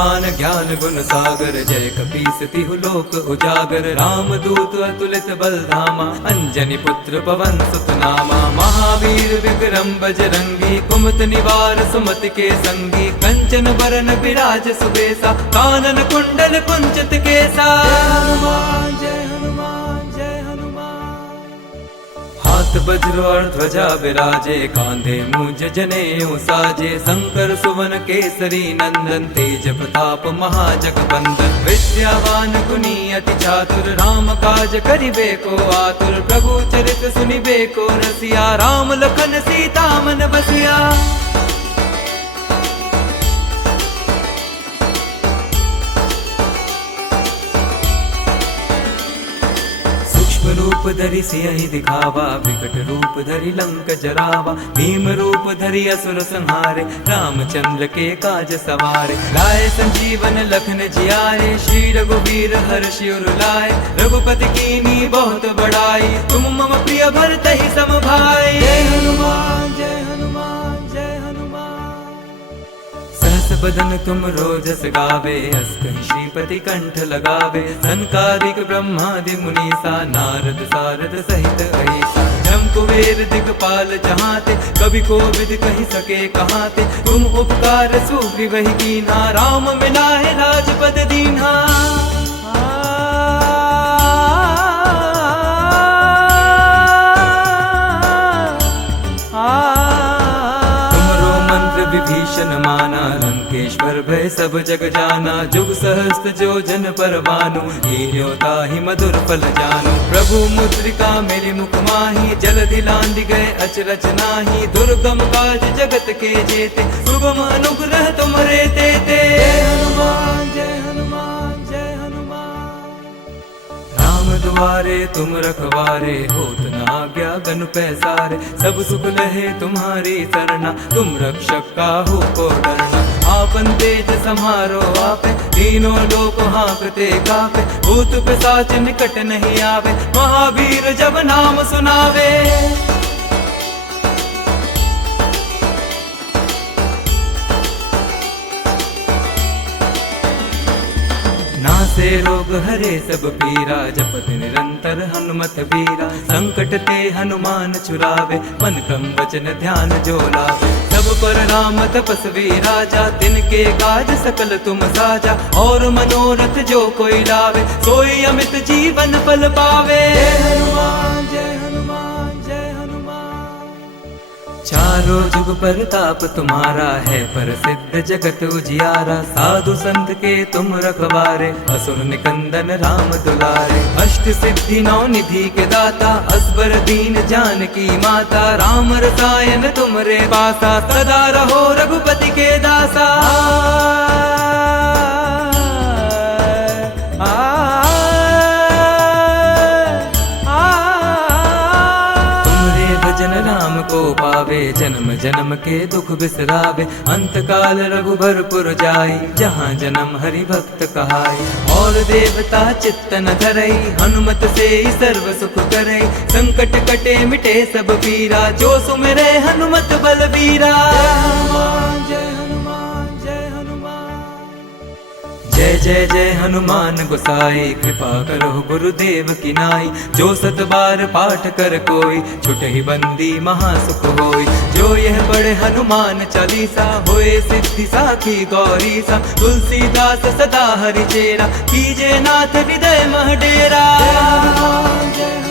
हनुमान ज्ञान गुण सागर, जय कपीस तिहु लोक उजागर। राम दूत अतुलित बल धामा, अंजनी पुत्र पवन सुत नामा। महावीर विक्रम बजरंगी, कुमत निवार सुमति के संगी। कंचन बरन विराज सुबेसा, कानन कुंडल कुंचित केसा। हनुमान जय हनुमान जय हनुमान। हाथ वज्र और ध्वजा विराजे, कांधे मूंज जनेऊ साजे। शंकर सुवन केसरी नंदन, तेज प्रताप महाजगबंदन। विद्यावान गुणी अति चातुर, राम काज करिबे को आतुर। प्रभु चरित सुनिबे को रसिया, राम लखन सीता मन बसिया। रूप धरि सियहि दिखावा, विकट रूप धरि लंक जरावा। भीम रूप धरि असुर संहारे, रामचंद्र के काज सवारे। लाए संजीवन लखन जियाए, श्री रघुवीर हर्षि उर लाए। रघुपति कीन्ही बहुत बड़ाई, तुम मम प्रिय भरतहि सम भाई। जय हनुमान जय हनुमान जय हनुमान। सहस बदन तुम रोजस गावे, अस कहि श्रीपति कंठ लगावे। सनकादिक ब्रह्मादि मुनीसा, नारद सारद सहित अहिसा। ब्रह्म कुबेर दिगपाल जहाते, कवि कोविद कहि सके कहाते। तुम उपकार सुग्रीवहि कीन्हा, राम मिलाए राजपद दीन्हा। विभीषण माना, लंकेश्वर भय सब जग जाना। जुग सहस्त्र जो जन पर भानु, लील्यो ताहि मधुर फल जानु। प्रभु मुद्रिका मेरि मुख माहि, जलधि लांघि गए अचरज नाहि। दुर्गम काज जगत के जेते, सुगम अनुग्रह तुमरे तेते। जय हनुमान जय हनुमान जय हनुमान। राम दुआरे तुम रखवारे, होत न आज्ञा गन पैसारे। सब सुख लहे तुम्हारी सरना, तुम रक्षक काहू को डरना। आपन तेज समारो आपे, तीनों लोक हाँकते कापे। भूत पिशाच निकट नहीं आवे, महावीर जब नाम सुनावे। नासे रोग हरे सब पीरा, जपत निरंतर हनुमत बीरा। संकट ते हनुमान छुड़ावे, मन क्रम वचन ध्यान जो लावे। सब पर राम तपस्वी राजा, तिनके काज सकल तुम साजा। और मनोरथ जो कोई लावे, सोई अमित जीवन फल पावे। जय हनुमान जय हनुमान जय हनुमान। चारों जुग परताप तुम्हारा है, प्रसिद्ध जगत उजियारा। साधु संत के तुम रखवारे, असुर निकंदन राम दुलारे। अष्ट सिद्धि नौ निधि के दाता, असबर दीन जानकी माता। राम रसायन तुमरे पासा, सदा रहो रघुपति के दासा। जन राम को पावे, जन्म जन्म के दुख बिसरावे। अंत काल रघुबरपुर जाई, जहाँ जन्म हरि भक्त कहाई। और देवता चित्त न धरई, हनुमत से ही सर्व सुख करई। संकट कटे मिटे सब पीरा, जो सुमिरे हनुमत बलबीरा। जय जय जय हनुमान गोसाई, कृपा करो गुरुदेव की नाई। जो सत बार पाठ कर कोई, छुटहि बंदी महासुख होई। जो यह पढ़े हनुमान चालीसा, होए सिद्धि साखी गौरी सा। तुलसीदास सदा हरि चेरा, कीजे नाथ हृदय मह डेरा। जय हनुमान जय